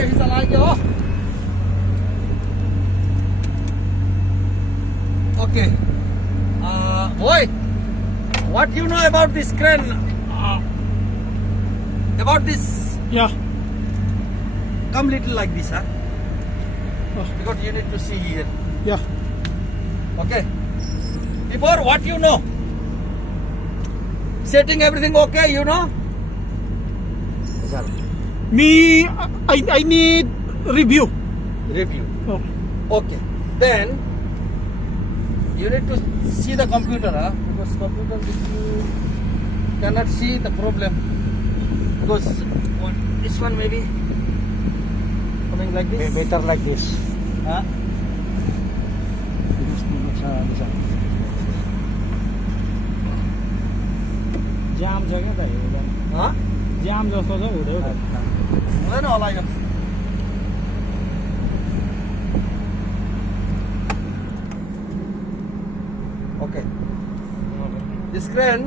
Okay, he's alive. Oh. Okay. Boy, what you know about this crane? About this? Yeah. Come little like this, huh? Oh. Because you need to see here. Yeah. Okay. Before, what you know? Setting everything okay, you know? Me, I need review. Review. Oh. Okay. Then you need to see the computer, huh? Because computer, if you cannot see the problem, because this one maybe coming like this. Better like this. Huh? जाम छ क्या त हेर्दा Huh? जाम जस्तो छ हुँदै हुँदैन होला यो। Okay. This crane,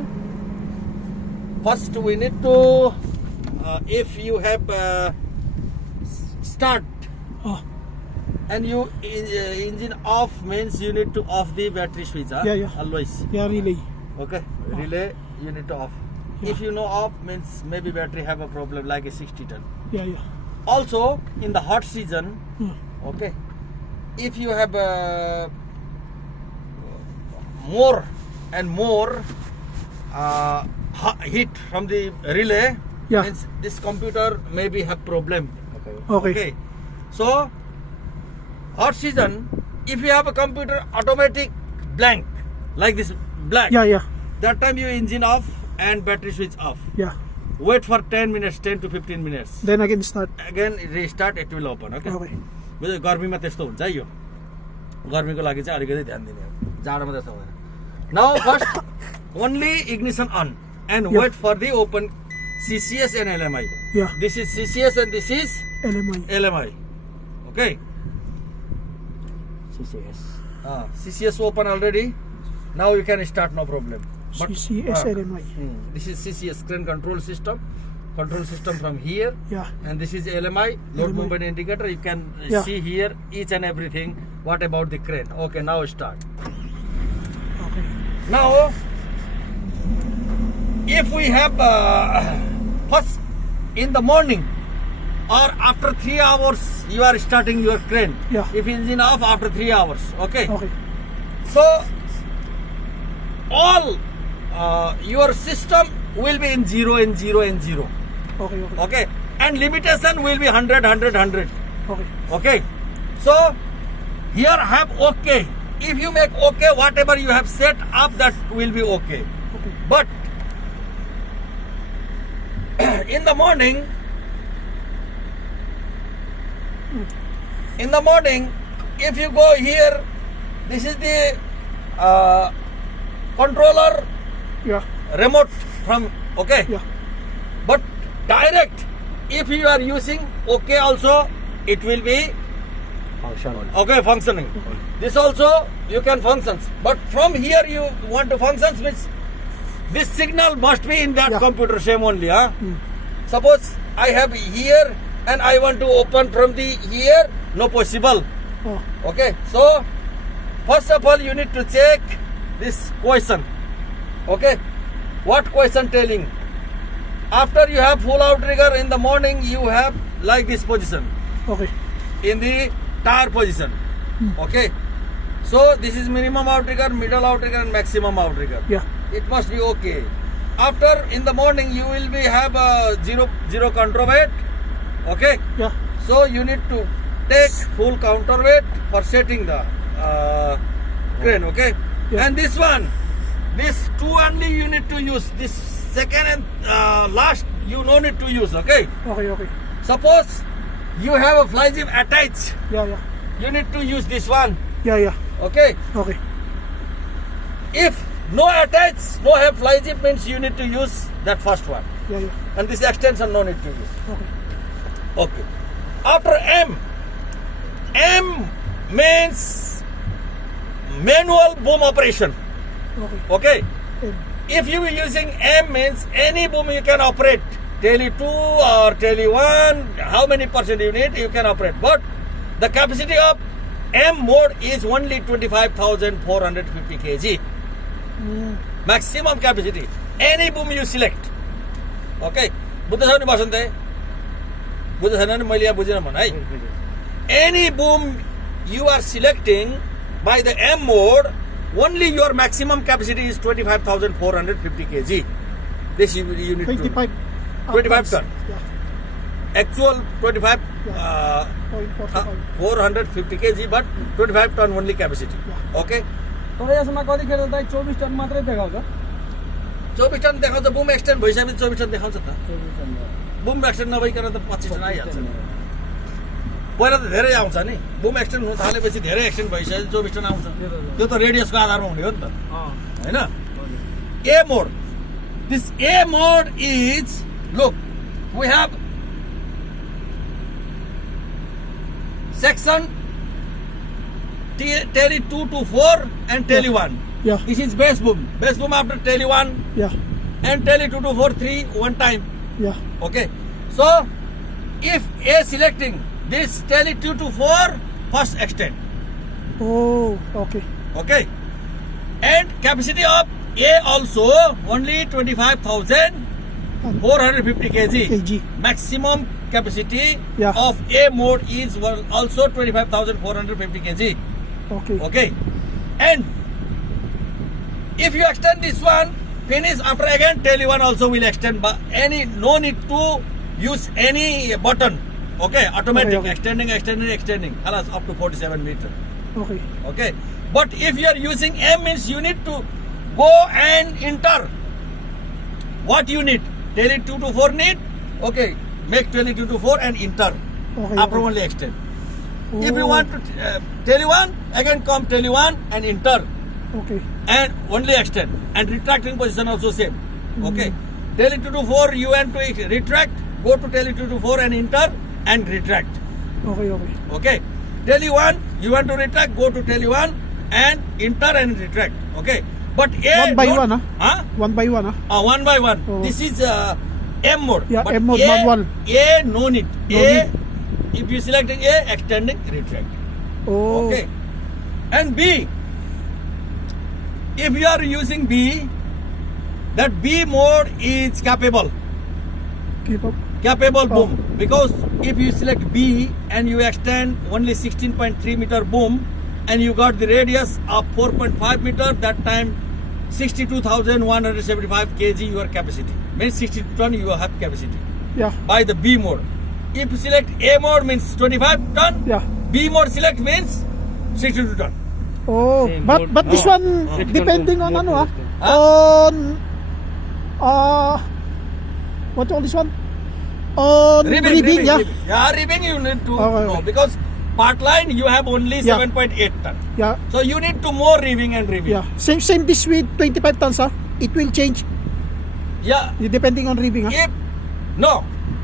first we need to, if you have start Oh. and you engine off means you need to off the battery switch. Huh? Yeah, yeah. Always. Yeah, relay. Okay. Relay you need to off. Yeah. If you know off means maybe battery have a problem like a 60 ton. Yeah, yeah. Also in the hot season, okay, if you have more and more heat from the relay, Yeah. means this computer maybe have problem. Okay. So hot season, if you have a computer automatic blank like this black, Yeah, yeah. that time you engine off and battery switch off. Yeah. Wait for 10 minutes, 10 to 15 minutes. Then again start. Again restart, it will open. Okay. Okay. बुझ्यो गर्मीमा त्यस्तो हुन्छ है यो गर्मीको लागि चाहिँ अलिकति ध्यान दिने हो जाडोमा त्यस्तो हुँदैन now first only ignition on and Yeah. Wait for the open CCS and LMI. Yeah. This is CCS and this is LMI. LMI. Okay. CCS. CCS open already. Now you can start, no problem. But, CCS LMI. This is CCS, crane control system. Control system from here. Yeah. And this is LMI, load LMI. movement indicator. You can Yeah. see here each and everything. What about the crane? Okay, now start. Okay. Now, if we have first in the morning or after 3 hours, you are starting your crane. Yeah. If engine off after 3 hours, okay. Okay. So all your system will be in 0 and 0 and 0. Okay. Okay. Okay, and limitation will be 100, 100, 100. Okay. Okay, so here have okay. If you make okay, whatever you have set up, that will be okay. Okay. But in the morning, if you go here, this is the controller Yeah. remote from okay. Yeah. But direct, if you are using okay also, it will be Function. okay functioning. This also you can function. But from here you want to function, means this signal must be in that Yeah. computer same only. Huh? Suppose I have here and I want to open from the here, no possible. Oh. Okay, so first of all you need to check this question. Okay, what question telling? After you have full outrigger in the morning, you have like this position Okay. in the tire position. Okay, so this is minimum outrigger, middle outrigger, and maximum outrigger. Yeah. It must be okay. After in the morning, you will be have a zero counterweight. Okay. Yeah. So you need to take full counterweight for setting the crane, okay? Yeah. And this one, this two only you need to use. This second and last you no need to use, okay? Okay. Okay. Suppose you have a fly zip attached, Yeah. Yeah. you need to use this one, Yeah. Yeah. okay? Okay. If no attached, no have fly zip means you need to use that first one. Yeah. Yeah. And this extension no need to use. Okay. Okay. After M means manual boom operation. Okay. Okay. And If you are using M means any boom you can operate Tele 2 or Tele 1, how many percent you need, you can operate. But the capacity of M mode is only 25,450 kg. Maximum capacity. Any boom you select. Okay. बुझ्दै छ नि बसन्ते? बुझ्दै छैन नि मैले यहाँ बुझिन भन है. Any boom you are selecting by the M mode, only your maximum capacity is 25,450 kg. This you need 25. to 25 ton. Yeah. Actual 25 .45. 450 kg, but 25 ton only capacity. Yeah. Okay. तर यसमा कतिखेर दाइ 24 टन मात्रै देखाउँछ 24 टन देखाउँछ. Bum extend भइसकेपछि 24 ton देखाउँछ त. 24 ton Bum extend नभइकन त 25 टन आइहाल्छ. पहिला त धेरै आउँछ नि. बुम एक्सटेन्ड हुन थालेपछि धेरै एक्सटेन्ड भइसकेपछि 24 टन आउँछ. त्यो त रेडियसको आधारमा हुने हो नि त. हैन? A mode. This A mode is, look, we have section Tele 2 to 4 and Tele 1. Yeah. This is base boom. Base boom after Tele 1 Yeah. and Tele 2 to 4, 3 one time. Yeah. Okay. So, if A selecting this Tele 2 to 4, first extend. Oh, okay. Okay. And capacity of A also only 25,450 kg. kg. Maximum capacity Yeah. of A mode is also 25,450 kg. Okay. Okay. And if you extend this one, finish after again, Tele 1 also will extend. But no need to use any button. Okay, automatic Okay. extending. Alas, up to 47 meter. Okay. Okay, but if you are using M, means you need to go and enter what you need. Tele 2 to 4 need. Okay, make Tele 2 to 4 and enter. Okay. After okay. only extend. If you Oh, want to Tele 1, again come Tele 1 and enter Okay. and only extend. And retracting position also same. Okay, Mm-hmm. Tele 2 to 4 you want to retract, go to Tele 2 to 4 and enter and retract. Okay. Okay. Okay, Tele 1 you want to retract, go to Tele 1 and enter and retract. Okay, but A One by don't- one, huh? Huh? One by one, huh? One by one. Oh. This is M mode. Yeah, but M mode, A, manual. A no need. No A need. if you selecting A, extending, retract. Oh. Okay. And B, if you are using B, that B mode is capable Keep up. Oh. Oh. boom, because if you select B and you extend only 16.3 meter boom and you got the radius of 4.5 meter, that time 62,175 kg your capacity, means 62 ton you have capacity Yeah. by the B mode. If you select A mode means 25 ton, Yeah. B mode select means 62 ton. Oh, Same but board. but this Oh. one Oh. depending on ano ah. Huh? On what you call this one? On ribbing, yeah. Yeah, ribbing you need to Okay, know, okay. because part line you have only Yeah. 7.8 ton. Yeah. So you need to more ribbing and ribbing. Yeah. Same this with 25 tons ah. It will change Yeah. depending on ribbing ah. If no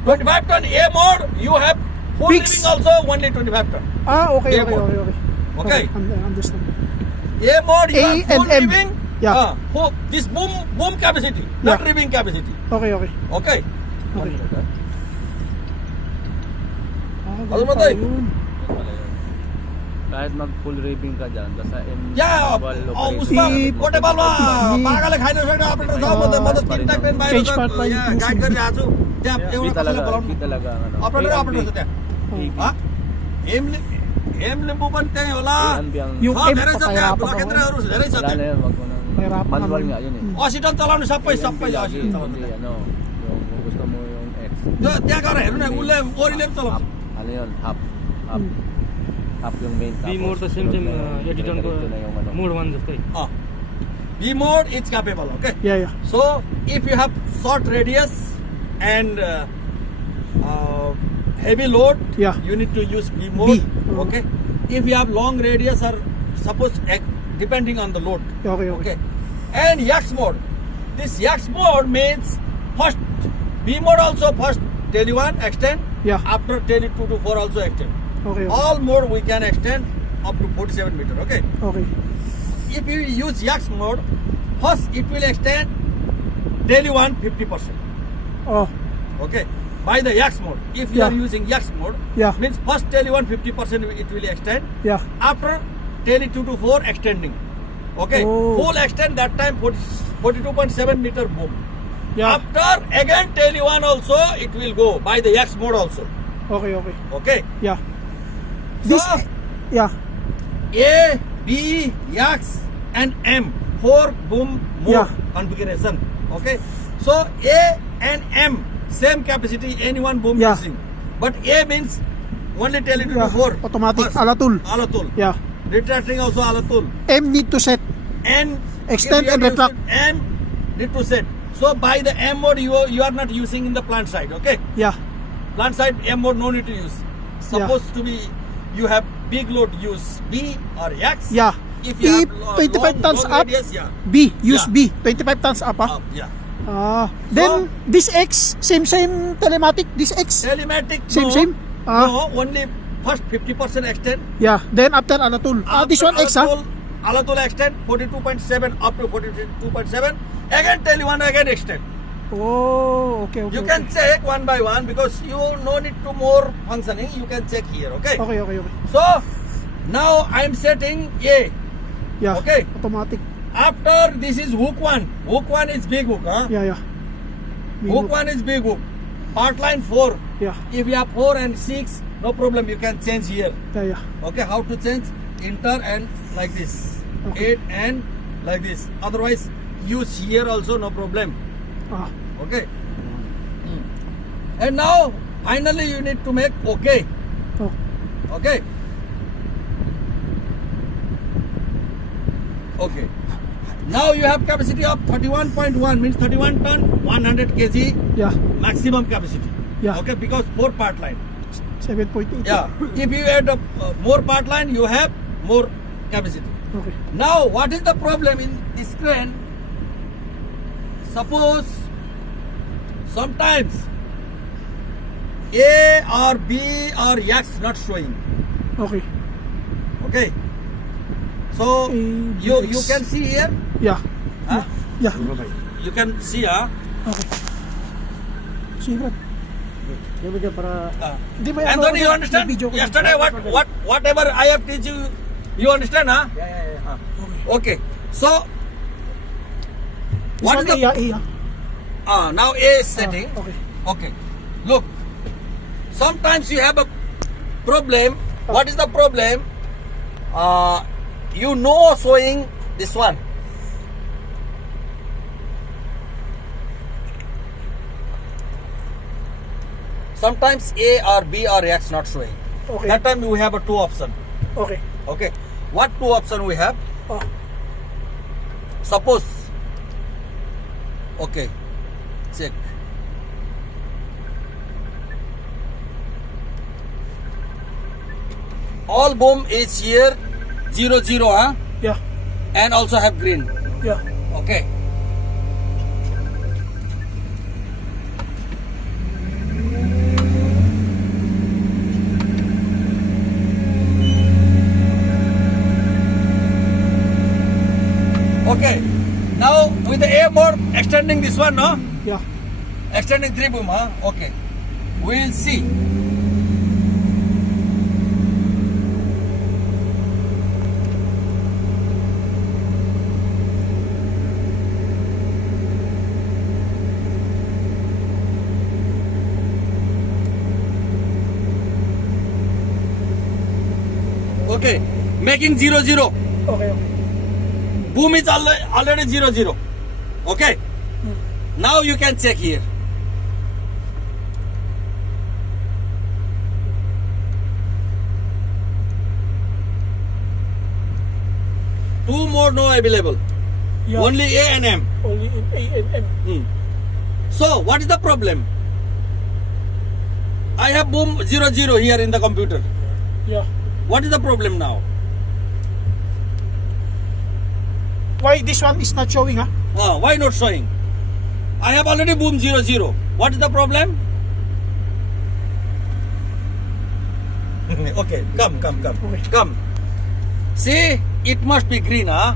25 ton A mode, you have full Fixed. ribbing also only 25 ton. Ah, okay, A okay, mode. okay, okay. Okay. Understand. A mode you A have full and M. ribbing. Yeah. This boom capacity, not Yeah. ribbing capacity. Okay, okay. Okay. Okay. Ah, Ano ganun ba tayo? pala yun. kahit mag full ribbing ka dyan basta M Yeah, उसमा I- portable I- पागाले खाइन सक्ने operator छ म त 3 time बाहिर Change part line यहाँ to guide see. गरिरहेको छु त्यहाँ एउटा कसैलाई बोलाउनु talaga ang ano अपरेटर छ त्यहाँ Oh. एम लिम्बू पनि त्यही होला Yung छ M धेरै छ त्यहाँ papayapa केन्द्रहरू धेरै छ wala na त्यहाँ yun wag mo na Mahirapan manual naman. nga yun eh 80 ton चलाउने सबै PNP सबै 80 lagi, टन चलाउने hindi ano yung kung gusto mo yung X त्यो त्यहाँ गएर हेर्नु न उसले ओरीले पनि चलाउँछ ano yun half yung main B mode त same same 80 टनको na yung ano mode 1 जस्तै B mode it's capable, okay? Yeah, yeah. So if you have short radius and heavy load, Yeah. you need to use B mode, B. okay? If you have long radius or suppose depending on the load, Okay, okay. okay? And Yax mode, this Yax mode means first B mode also first Tele 1 extend, Yeah. after Tele 2 to 4 also extend. Okay, okay. All mode we can extend up to 47 meter, okay? Okay. If you use Yax mode, first it will extend Tele 1 50%. Oh, Okay, by the X mode. If you are Yeah. using X mode, Yeah. means first tele 1 50% it will extend. Yeah. After tele 2 to 4 extending. Okay, Oh. full extend that time 42.7 meter boom. Yeah. After again tele 1 also it will go by the X mode also. Okay, okay. Okay, Yeah. This, so yeah. A, B, X and M 4 boom mode Yeah. configuration. Okay, so A and M same capacity, any one boom Yeah. using, but A means only tele 2 Yeah. to 4 Automatic, First, alatul. alatul. Yeah. Retracting also alatul. M need to set. And Extend if you and are retract. using M need to set. So by the M mode you are not using in the plant side. Okay, Yeah. plant side M mode no need to use. Supposed to be you have big load, use B or X. Yeah. If you If have 25 tons up, radius, yeah. B. Use Yeah. B. 25 tons up, ah. Yeah. Then this X, same telematic. This X, Telematic, same. No, only first 50% extend. Yeah. Then after alatul. This one X, ah. Alatul extend 42.7 up to 42.7. Again tele 1 again extend. Oh, okay, okay. You can check one by one because you no need to more functioning. You can check here. Okay. Okay, okay, okay. So now I am setting A. Yeah. Okay. Automatic. After this is hook 1. Hook 1 is big hook. Huh? Yeah, yeah. Hook 1 is big hook. Part line 4. Yeah, If you have 4 and 6, no problem. You can change here. yeah, yeah. Okay, how to change? Enter and like this. Okay. 8 and like this. Otherwise, use here also, no problem. Okay. And now, finally, you need to make OK. Oh. Okay. Okay. Now you have capacity of 31.1 means 31 ton, 100 kg Yeah, maximum capacity. Yeah. Okay, because 4 part line. 7.8. Yeah. If you add more part line, you have more capacity. Okay. Now, what is the problem in this crane? Suppose sometimes A or B or X not showing. Okay. Okay. So A, B, you X. can see here. Yeah. Huh? Yeah. You can see. Okay. See, Brad. Di ba And then you understand. Video ko. Yesterday, whatever I have teach you, you understand, huh? Yeah. Okay. So This what one is the A, yeah. now A is setting. Okay. Okay. Look. Sometimes you have a problem. What is the problem? You know showing this one. Sometimes A or B or X not showing. Okay. That time we have a 2 option. Okay. Okay. What 2 option we have? Oh. Suppose. Okay. Check. All boom is here 0 0, huh? Yeah. And also have green. Yeah. Okay. Okay. Now with the A mode extending this one, no? Yeah. Extending 3 boom, huh? Okay. We'll see. Okay. Making 0 0. Okay. Boom is already 0 0. Okay. Now you can check here. Two more no available. Yeah. Only A and M. Only in A and M. So what is the problem? I have boom 0 0 here in the computer. Yeah. What is the problem now? Why this one is not showing, huh? Why not showing? I have already boom 0 0. What is the problem? Okay, come. Okay. Come. See, it must be green, huh?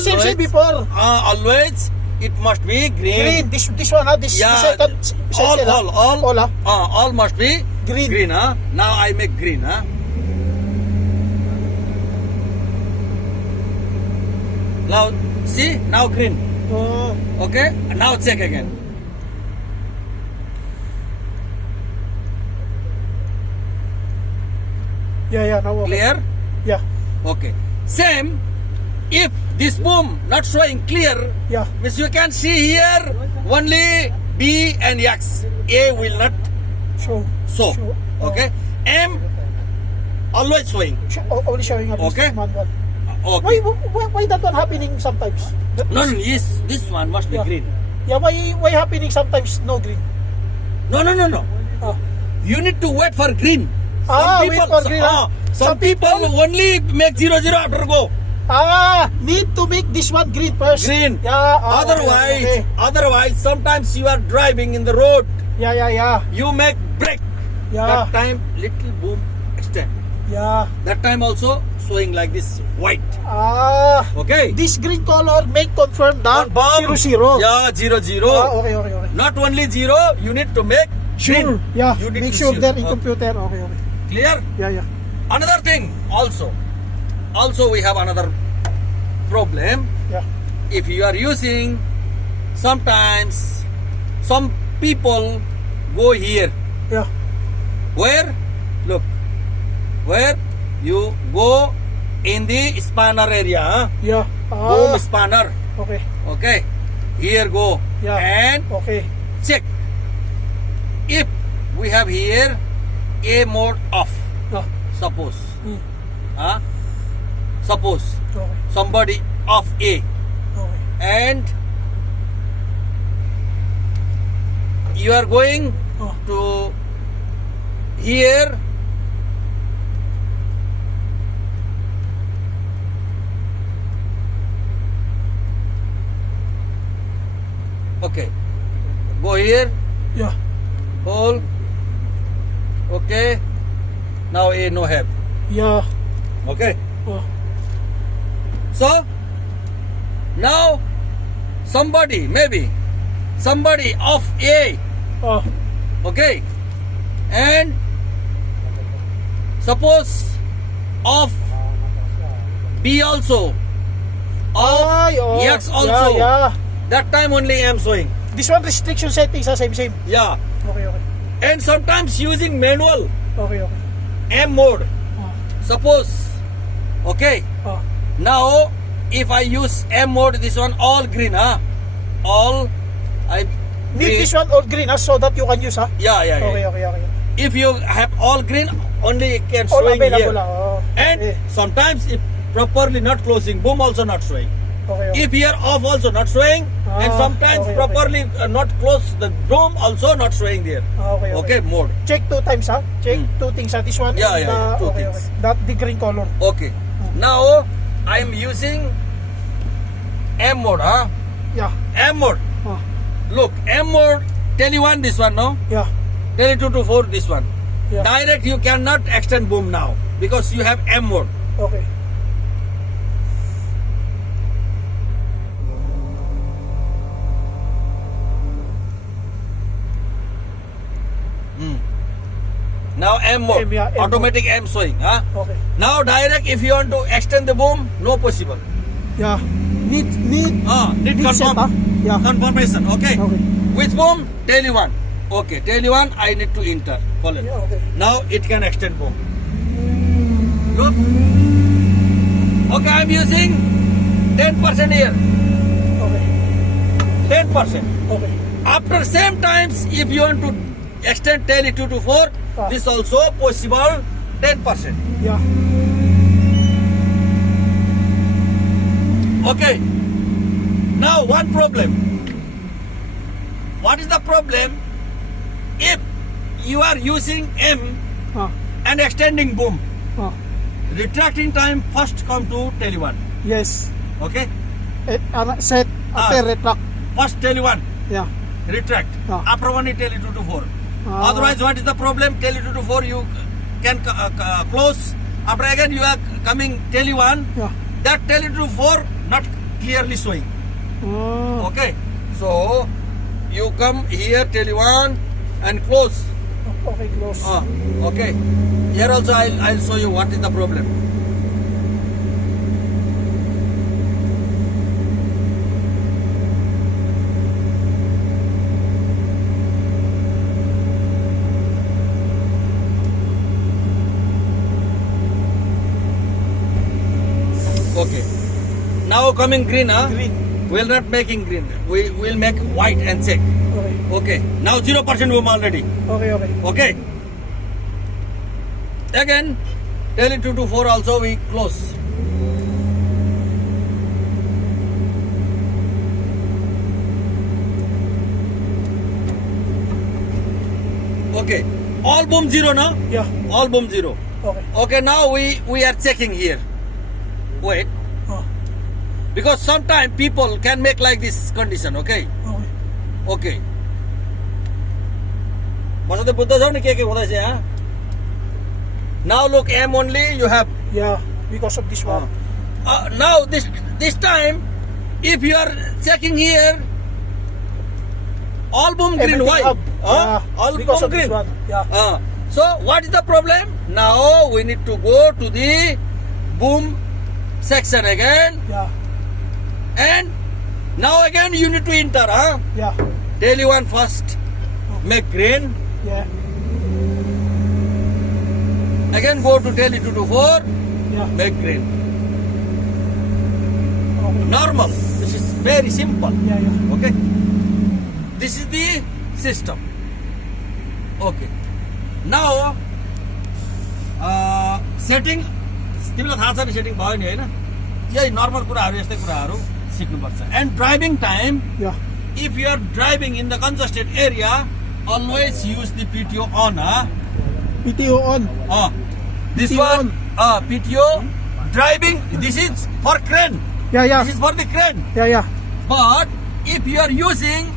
Same Always. before. Always it must be Green. green. This one, this Yeah, second cycle, all ah. all must be Green. green, huh? Now I make green, huh? Now see, now green. Oh, Okay, now check again. yeah, now okay. Clear? Yeah, Okay. Same. If this boom not showing clear, yeah. means you can see here only B and X. A will not Show. show. Show. Okay. M always showing. Only showing up Okay. this manual. Okay. Why that one happening sometimes? No, yes, this one must be Yeah. green. Yeah, why happening sometimes no green? No. Ah, You need to wait for green. Wait for green, huh? Some people only make 0 after go. Need to make this one green first. Green. Yeah. Otherwise, sometimes you are driving in the road. Yeah. You make brake. Yeah. That time little boom extend. Yeah. That time also showing like this white. Okay. This green color make confirm the Confirm. 00. Yeah, 0. Okay. Not only 0, you need to make Sure. green. Yeah. You need Make to sure that in Okay. computer. Okay. Clear? Yeah. Another thing also we have another problem. Yeah. If you are using, sometimes some people go here. Yeah. Where? Look. Where you go in the spanner area. Huh? Yeah. Boom spanner. Okay. Okay. Here go. Yeah. And Okay. check. If we have here A mode off. Yeah. Suppose. Hmm. Huh? Suppose Okay. somebody off A. Okay. And you are going Oh. to here. Okay, go here, Yeah. hold. Okay, now A no have. Yeah. Okay, Oh. so now maybe somebody off A. Oh. Okay, and suppose off B also, off X also. Yeah. That time only I am showing. This one restriction settings are same. Yeah, Okay. and sometimes using manual Okay. M mode. Oh. Suppose, okay, Oh. now if I use M mode, this one all green, huh? All I Need this one all green, so that you can use, huh? Yeah. Okay. If you have all green, only it can All showing available, here. oh. And Okay. sometimes if properly not closing, boom also not showing. Okay. If here off also not showing, and sometimes okay. properly not close the dome also not showing there. Okay. Okay, mode. Check 2 times, huh? Check 2 things, huh? This one Yeah, and yeah, two okay. things. That the green color. Okay. Now I am using M mode, huh? Yeah. M mode. Oh. Look, M mode. Tele 1 this one, no? Yeah. Tele 2 to 4 this one. Yeah. Direct you cannot extend boom now because you have M mode. Okay. Now M mode. M, yeah, M Automatic M showing, huh? Okay. Now direct if you want to extend the boom, no possible. Yeah. Need Need set, huh? Yeah. confirmation. Okay. Okay. Which boom? Tele 1. Okay, Tele 1 I need to enter. Follow. Yeah, okay. Now it can extend boom. Look. Okay, I'm using 10% here. Okay. 10%. Okay. After same times, if you want to extend Tele 2 to 4, this also possible 10%. Yeah. Okay. Now one problem. What is the problem? If you are using M and extending boom, retracting time first come to Tele 1. Yes. Okay. Set after retract. First Tele 1 Yeah. retract. After only Tele 2 to 4. Ah. Otherwise, what is the problem? Tele 2 to 4 you can close. After again you are coming Tele 1. Yeah. That Tele 2 to 4 not clearly showing. Oh. Okay. So you come here till you want and close. Okay, close. Okay. Here also I'll show you what is the problem. Okay. Now coming green, huh? Green. We'll not making green. We will make white and check. Okay. Okay. Now 0% boom already. Okay, okay. Okay. Again, tell it 2 to 4 also we close. Okay. All boom 0 now? Yeah. All boom 0. Okay. Okay, now we are checking here. Wait. Oh. Because sometimes people can make like this condition, okay? Okay. Okay. मसँग बुझ्दै छौ नि के हुँदैछ यहाँ. Now look, M only you have. Yeah, because of this one. Now this time, if you are checking here, all boom green. Everything Why? up. Yeah, All because boom of this green. one. Yeah. So what is the problem? Now we need to go to the boom section again, Yeah. and now again you need to enter. Yeah. Tell you one first, make green. Yeah. Again go to tell it 2 to 4, Yeah. make green. Okay. Normal. This is very simple. Yeah, yeah. Okay. This is the system. Okay. Now setting. तिमीलाई थाहा छ नि setting भयो नि हैन. यही normal कुराहरु यस्तै कुराहरु सिक्नुपर्छ. And driving time, Yeah. if you are driving in the congested area, always use the PTO on. PTO on. This PTO one, PTO driving. This is for crane. Yeah, yeah. This is for the crane. Yeah, yeah. But if you are using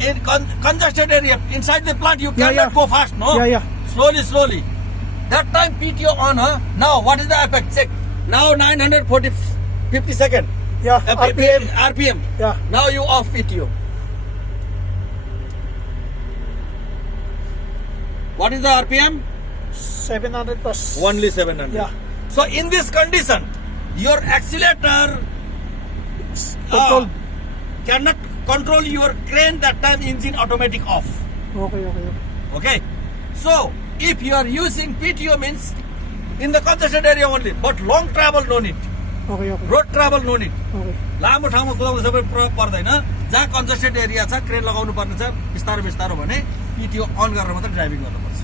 in congested area inside the plant, you Yeah, cannot yeah. go fast, no? Yeah, yeah. Slowly. That time PTO on, Now what is the effect? Check. Now 50 second. Yeah. RPM. RPM. Yeah. Now you off PTO. What is the RPM? 700 plus. Only 700. Yeah. So in this condition, your accelerator Control. cannot control your crane. That time engine automatic off. Okay, okay, okay. Okay. So if you are using PTO means in the congested area only, but long travel no need. Okay, okay. Road travel no need. Okay. लामो ठाउँमा कुदाउनु सबै पर्दैन. जहाँ congested area छ crane लगाउनु पर्ने छ बिस्तारो बिस्तारो भने पिटिओ अन गरेर मात्र ड्राइभिङ गर्नुपर्छ.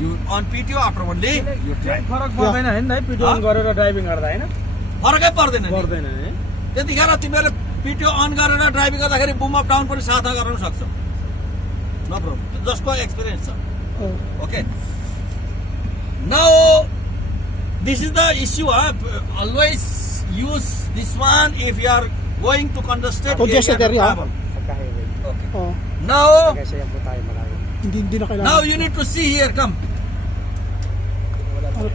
यु अन पिटिओ आफ्टर ओन्ली यु ड्राइभ. फरक पर्दैन हैन दाइ पिटिओ अन गरेर ड्राइभिङ गर्दा हैन फरकै पर्दैन नि. पर्दैन है त्यतिखेर तिमीले पिटिओ अन गरेर ड्राइभिङ गर्दाखेरि बुम अप डाउन पनि साथ गर्न सक्छौ. No problem. जसको एक्सपिरियन्स छ. Oh. Okay. Now this is the issue. Always use this one if you are going to congested Congested area to area. travel. Okay. Oh. Now Hindi na kailangan. Now you need to see here. Come.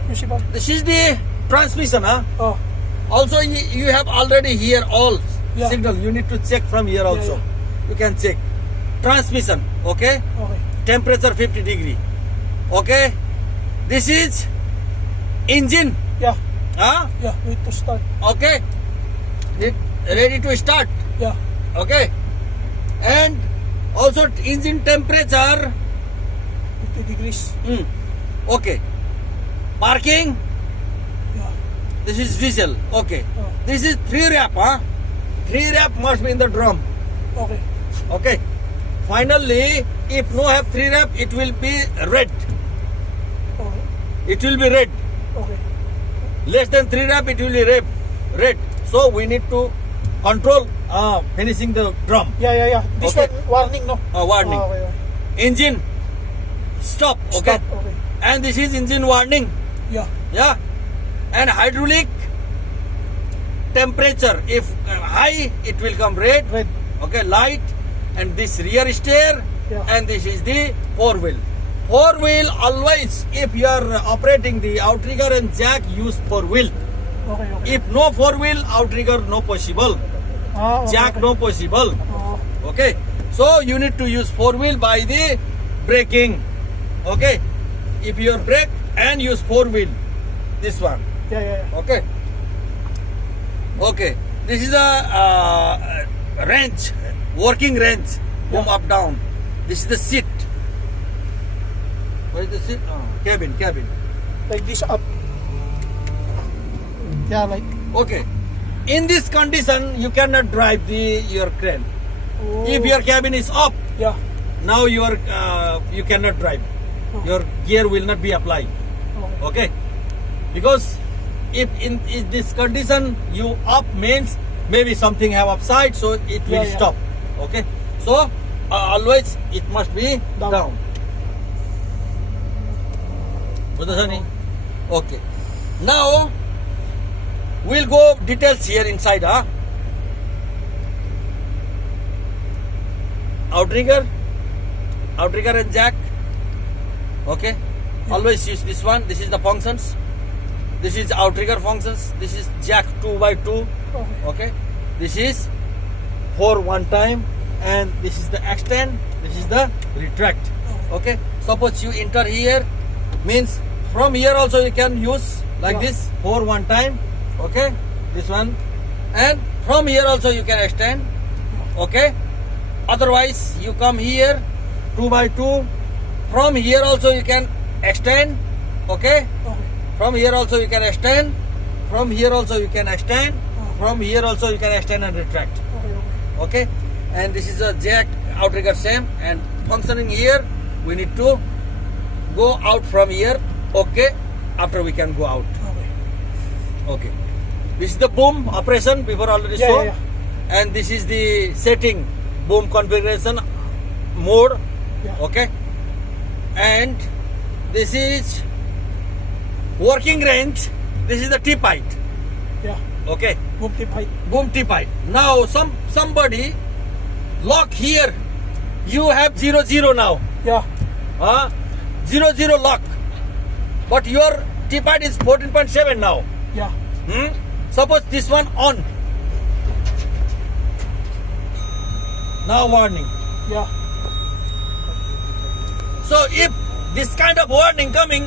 You see ba? This is the transmission. Oh. Also you have already here all Yeah. signal. You need to check from here also. You can check transmission. Okay. Okay. Temperature 50 degree. Okay. This is engine. Yeah. Huh? Yeah. Wait to start. Okay. Ready to start. Yeah. Okay. And also engine temperature. 50 degrees. Okay. Parking. Yeah. This is diesel. Okay. Oh. This is 3 wrap. 3 wrap must be in the drum. Okay. Okay. Finally, if no have 3 wrap, it will be red. Oh. It will be red. Okay. Less than 3 wrap, it will be red. So we need to control finishing the drum. Yeah. This Okay. one warning, no? Warning. Oh, okay. Engine stop. Okay. Stop. Okay. And this is engine warning. Yeah. Yeah. And hydraulic temperature. If high, it will come red. Red. Okay. Light. And this rear steer. Yeah. And this is the 4-wheel. 4-wheel always, if you are operating the outrigger and jack, use 4-wheel. Okay. If no 4-wheel, outrigger no possible. Ah, okay, Jack okay. no possible. Oh, Okay, so you need to use 4-wheel by the braking. Okay, if you brake and use 4-wheel, this one. yeah. Okay, okay. This is a range, working range. Boom up down. This is the seat. Where is the seat? Cabin. Like this up. Yeah, like. Okay. In this condition, you cannot drive your crane. Oh, If your cabin is up, yeah. now you cannot drive. Your gear will not be applied. Okay. Okay, because if in this condition you up means maybe something have upside, so it will Yeah. stop. Okay, so always it must be Down. down. Okay, now we'll go details here inside. Outrigger and jack. Okay, always use this one. This is the functions. This is outrigger functions. This is jack 2x2. Okay. Okay, this is for one time, and this is the extend. This is the retract. Okay, suppose you enter here, means from here also you can use like Yeah. this for one time. Okay, this one, and from here also you can extend. Okay, otherwise you come here 2x2. From here also you can extend. Okay, Okay. from here also you can extend. From here also you can extend. From here also you can extend and retract. Okay. Okay, and this is a jack outrigger same, and functioning here we need to go out from here. Okay, after we can go out. Okay. Okay, this is the boom operation before already Yeah, shown, yeah, and this is the setting boom configuration mode. Yeah. Okay, and this is working range. This is the tip height. Yeah. Okay, Boom tip height. boom tip height. Now somebody lock here. You have 0 now. Yeah. 0 lock. But your tip height is 14.7 now. Yeah. Suppose this one on. Now warning. Yeah. So if this kind of warning coming,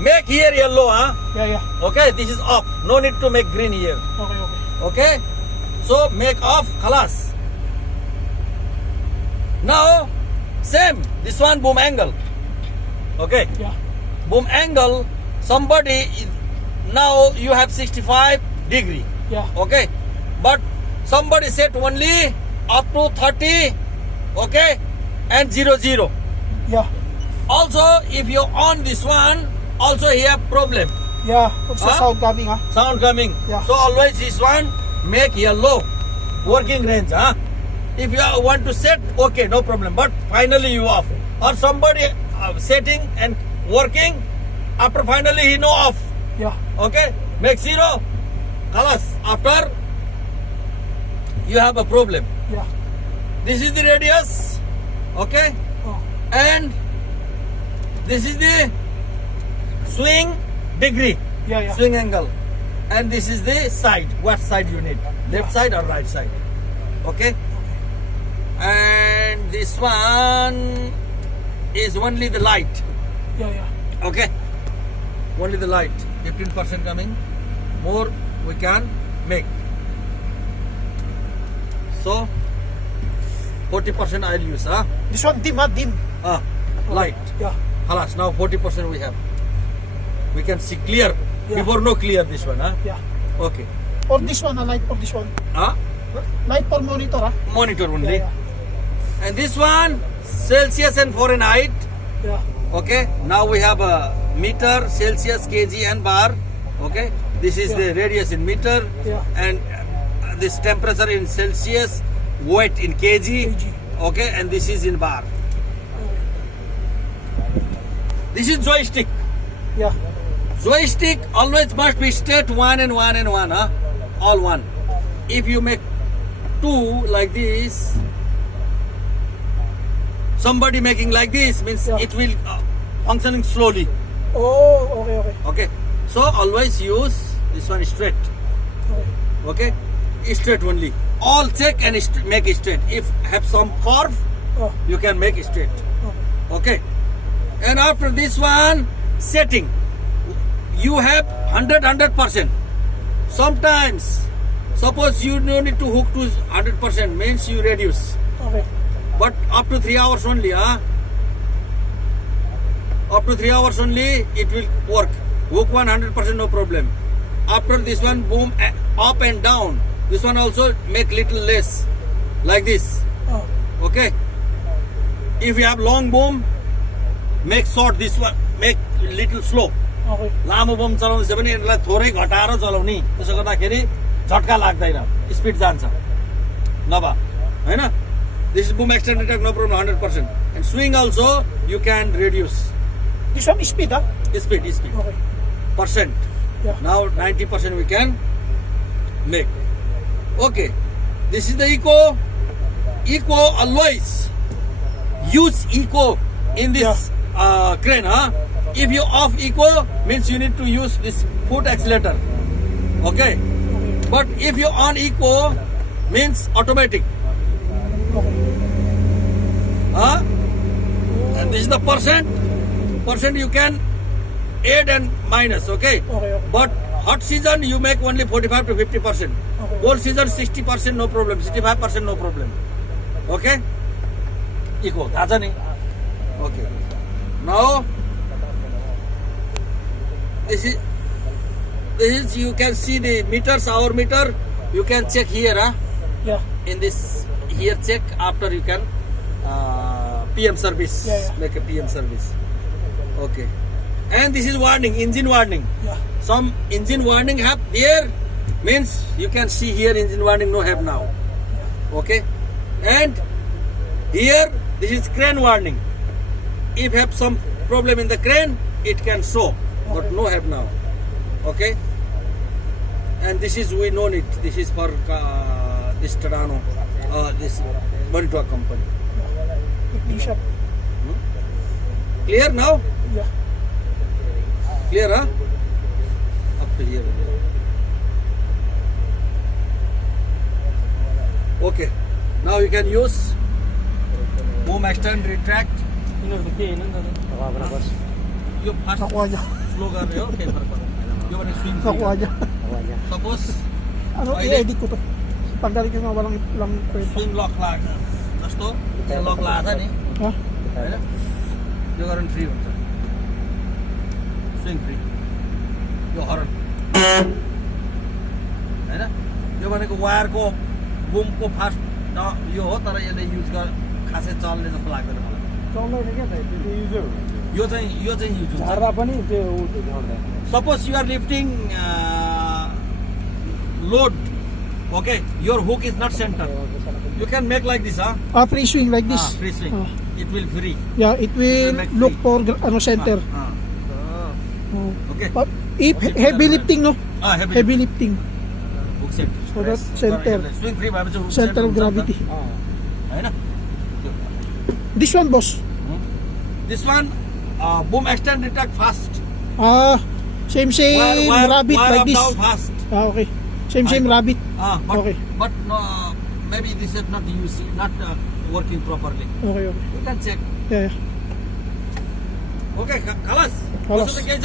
make here yellow. Yeah. Okay, this is off. No need to make green here. Okay. Okay, so make off, khalas. Now same, this one boom angle. Okay, Yeah. boom angle, somebody now you have 65 degree. Yeah. Okay, but somebody set only up to 30. Okay, and 0. Yeah. Also if you on this one, also you have problem, Yeah. What's the Huh? sound coming? sound coming. Yeah. So always this one make yellow, working range. If you want to set, okay, no problem, but finally you off. Or somebody setting and working, after finally he no off. Yeah. Okay, make 0, khalas, after you have a problem. Yeah. This is the radius. Okay, Oh. and this is the swing degree, Yeah. swing angle, and this is the side. What side you need, left side or right side? Okay, and this one is only the light. Yeah. Okay, only the light. 15% coming, more we can make. So 40% I'll use. This one dim, dim. Light. Yeah. Halas, now 40% we have. We can see clear. Yeah. Before no clear this one. Yeah. Okay. Or this one, light for this one. Light for monitor, Monitor only. Yeah. And this one, Celsius and Fahrenheit. Yeah. Okay. Now we have a meter, Celsius, kg and bar. Okay. This is the radius in meter. Yeah. And this temperature in Celsius, weight in kg. kg. Okay. And this is in bar. This is joystick. Yeah. Joystick always must be straight 1 and 1 and 1, all 1. If you make 2 like this, somebody making like this means Yeah. it will functioning slowly. Oh, okay. Okay, so always use this one straight. Okay. Okay, straight only. all check and make it straight. If have some curve, Oh, you can make it straight. okay. Okay. And after this one, setting. You have 100%. Sometimes, suppose you don't need to hook to 100%, means you reduce. Okay. But up to 3 hours only, huh? Up to 3 hours only, it will work. Hook 100%, no problem. After this one, boom, up and down. This one also make little less, like this. Oh, Okay. If you have long boom, make short this one, make little slow. okay. लामो बम चलाउँछ भने यसलाई थोरै घटाएर चलाउने, त्यसो गर्दाखेरि झट्का लाग्दैन, speed जान्छ नभए हैन. This is boom extended attack, no problem, 100%. And swing also you can reduce This one is speed, huh? speed Okay. percent. Yeah. Now 90% we can make. Okay, this is the eco. Eco always use eco in this crane, huh? If you off eco, means you need to use this foot accelerator. Okay, but if you on eco, means automatic. Huh? And this is the percent. Percent you can add and minus. Okay. Okay. But hot season you make only 45 to 50%. Cold season 60% no problem. 65% no problem. Okay. Equal. That's it. Okay. Now this is you can see the meters, hour meter. You can check here, huh? Yeah. In this here check after you can PM service. Yeah. Make a PM service. Okay. And this is warning, engine warning. Yeah. Some engine warning have here, means you can see here engine warning no have now. Okay. And here this is crane warning. If have some problem in the crane, it can show, but no have now. Okay. And this is we know it. This is for this Tadano, this Bonitoa company. Bishop. Clear now? Yeah. Clear, huh? Up to here. Okay. Now you can use boom extend retract. यिनीहरू त के हैन नि त बस यो fast Nakuha niya. Slow गर्ने हो केही फरक पर्दैन. यो भने swing Nakuha niya. Suppose Ano, Pwede. i-edit ko to. Pagdating ko na walang kwenta. Swing luck लाग्छ जस्तो यो लक लाग्छ नि Ha? हैन यो गर्न फ्री हुन्छ स्विङ फ्री यो हरन हैन यो भनेको वायरको बुमको फास्ट यो हो तर यसले युज गर खासै चल्ने जस्तो लाग्दैन मलाई चल्दैन क्या त त्यो युजर यो चाहिँ युज हुन्छ झार्दा पनि त्यो झर्दैन suppose you are lifting load, okay, your hook is not center, you can make like this, huh? Free swing like this. Free swing, it will free. Yeah, it will make look free. for center. Oh. Okay. But if heavy lifting, no? Heavy Heavy lifting. hook center. So that center. Swing free भएपछि hook Center of हुन्छ नि त, gravity. Hahn? This one, boss. This one boom extend retract fast. Same rabbit wire like up this. down fast. Okay. Same rabbit. But Okay. but maybe this is not using, not working properly. Okay. You can check. Yeah. Okay, खलास. खलास. कस्तो त के छ?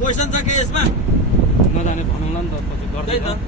Question छ के यसमा? नजाने भनौँला नि त पछि गर्दै त्यही त.